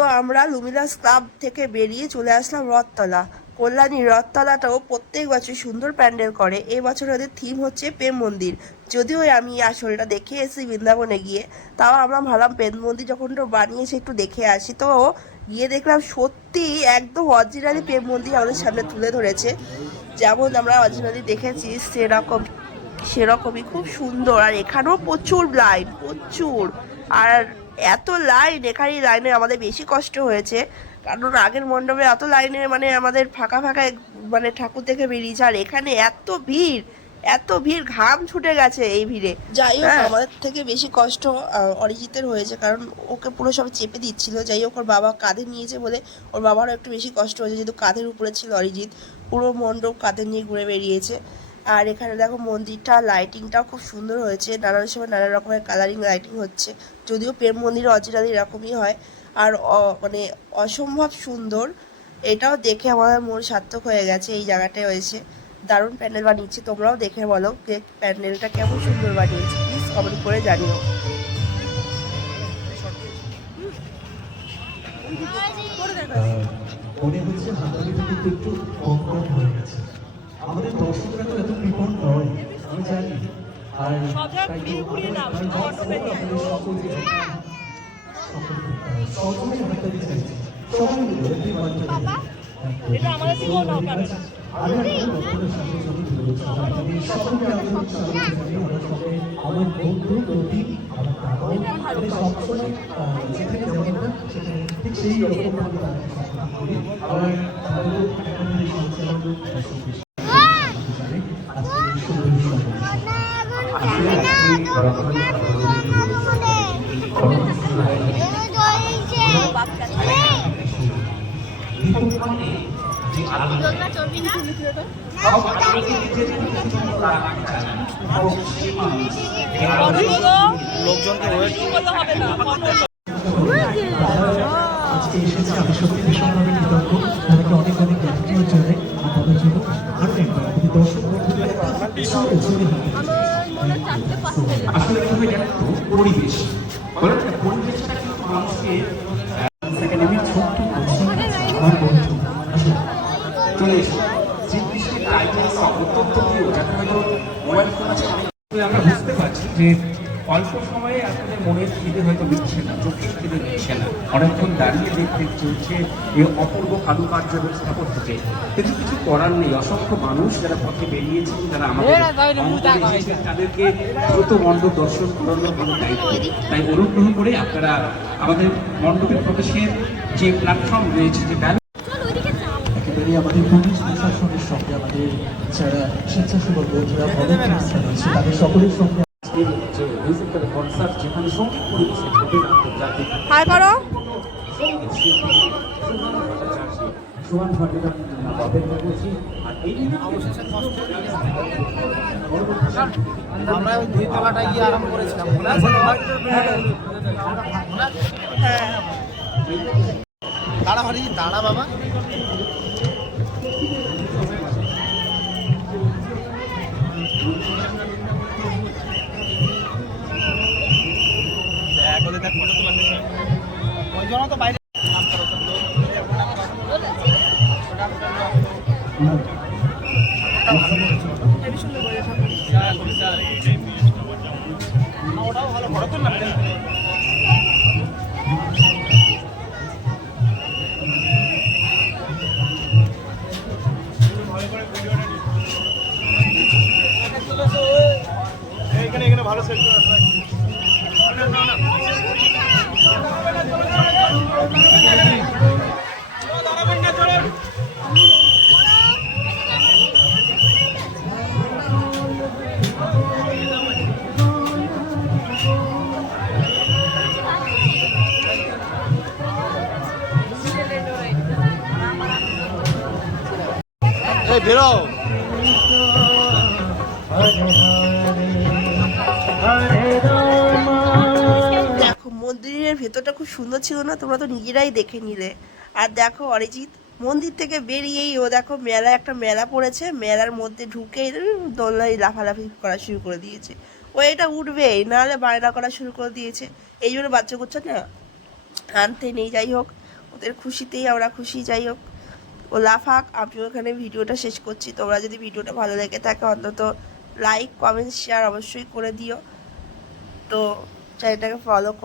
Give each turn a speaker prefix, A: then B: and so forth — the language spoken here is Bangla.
A: তো আমরা লুমিনাস ক্লাব থেকে বেরিয়ে চলে আসলাম রথতলা। কল্যাণী রথতলাটাও প্রত্যেক বছর সুন্দর প্যান্ডেল করে। এই বছর ওদের থিম হচ্ছে প্রেম মন্দির। যদিও আমি আসলটা দেখে এসেছি বৃন্দাবনে গিয়ে, তাও আমরা ভাবলাম প্রেম মন্দির যখন বানিয়েছে একটু দেখে আসি। তো গিয়ে দেখলাম সত্যি একদম অরিজিনালি প্রেম মন্দির আমাদের সামনে তুলে ধরেছে। যেমন আমরা অরিজিনালি দেখেছি সেরকম, সেরকমই, খুব সুন্দর। আর এখানেও প্রচুর লাইন প্রচুর। আর এত লাইন এখানে লাইনে আমাদের বেশি কষ্ট হয়েছে। কারণ আগের মণ্ডপে এত লাইনে মানে আমাদের ফাঁকা ফাঁকা মানে ঠাকুর দেখে বেরিয়েছে আর এখানে এত ভিড় এত ভিড় ঘাম ছুটে গেছে এই ভিড়ে। যাই হোক আমাদের থেকে বেশি কষ্ট অরিজিতের হয়েছে কারণ ওকে পুরো সব চেপে দিচ্ছিল। যাই হোক ওর বাবা কাঁধে নিয়েছে বলে ওর বাবারও একটু বেশি কষ্ট হয়েছে যেহেতু কাঁধের উপরে ছিল অরিজিৎ। পুরো মণ্ডপ কাঁধে নিয়ে ঘুরে বেরিয়েছে। আর এখানে দেখো মন্দিরটা লাইটিংটাও খুব সুন্দর হয়েছে। নানান সময় নানা রকমের কালারিং লাইটিং হচ্ছে। যদিও প্রেম মন্দির অরিজিনালি এরকমই হয়। আর মানে অসম্ভব সুন্দর। এটাও দেখে আমার মন সার্থক হয়ে গেছে, এই জায়গাটায় হয়েছে। দারুণ প্যান্ডেল বানিয়েছে, তোমরাও দেখে বলো যে প্যান্ডেলটা কেমন সুন্দর বানিয়েছে। প্লিজ কমেন্ট করে জানিও।
B: মনে হচ্ছে কিন্তু একটু কম কম হয়ে গেছে। আমাদের দর্শকরা তো এত কৃপণ নয় আমি জানি। আর আমার বন্ধু প্রদীপ আমার দাদাও সবসময় যেখানে যেমন সেখানে ঠিক সেই রকম আমার এবং সেই মানুষ
C: লোকজনকে না
B: আজকে এসেছে আমি সত্যি ভীষণভাবে কৃতজ্ঞ তাদেরকে অনেক অনেক গ্র্যাটিটিউড জানাই আপনাদের জন্য আরও একবার আমাদের দর্শক আসলে কি হবে জানেন তো পরিবেশ। পরিবেশটা কিন্তু মানুষকে সব অত্যন্ত হয়তো মোবাইল ফোন আছে আমরা বুঝতে পারছি যে অল্প সময়ে আপনাদের মনের খিদে হয়তো দিচ্ছে না চোখের খিদে দিচ্ছে না অনেকক্ষণ দাঁড়িয়ে দেখতে চলছে এই অপূর্ব কারুকার্য এবং স্থাপত্যকে কিন্তু কিছু করার নেই অসংখ্য মানুষ যারা পথে বেরিয়েছেন যারা আমাদের মণ্ডপে এসেছেন, তাদেরকে দ্রুত মণ্ডপ দর্শন করানোর কোনো দায়িত্ব তাই অনুগ্রহ করে আপনারা আমাদের মণ্ডপের প্রবেশের যে প্ল্যাটফর্ম রয়েছে যে ব্যালন একেবারে আমাদের আমাদের যারা স্বেচ্ছাসেবক বন্ধুরা ভলেন্টিয়ার্স রয়েছে তাদের সকলের সঙ্গে
A: হাই করো।
B: সংগীত ভট্টাচার্য অপেক্ষা করছি আর এই
D: আমরা ওই দুই তলাটা গিয়ে আরাম করেছিলাম। মনে আছে দাঁড়া হরি দাঁড়া বাবা। বাইরে ওটাও ভালো বড় তো না এখানে এখানে ভালো সেট এই
A: দেখো, মন্দিরের ভেতরটা খুব সুন্দর ছিল না? তোমরা তো নিজেরাই দেখে নিলে। আর দেখো, অরিজিৎ মন্দির থেকে বেরিয়েই ও দেখো মেলা একটা মেলা পড়েছে। মেলার মধ্যে ঢুকে দোলনায় লাফালাফি করা শুরু করে দিয়েছে। ও এটা উঠবেই নাহলে বায়না করা শুরু করে দিয়েছে। এই জন্য বাচ্চা করছে না? আনতে নেই, যাই হোক। ওদের খুশিতেই আমরা খুশি, যাই হোক। ও লাফাক আমিও এখানে ভিডিওটা শেষ করছি। তোমরা যদি ভিডিওটা ভালো লেগে থাকে, অন্তত লাইক কমেন্ট শেয়ার অবশ্যই করে দিও। তো চ্যানেলটাকে ফলো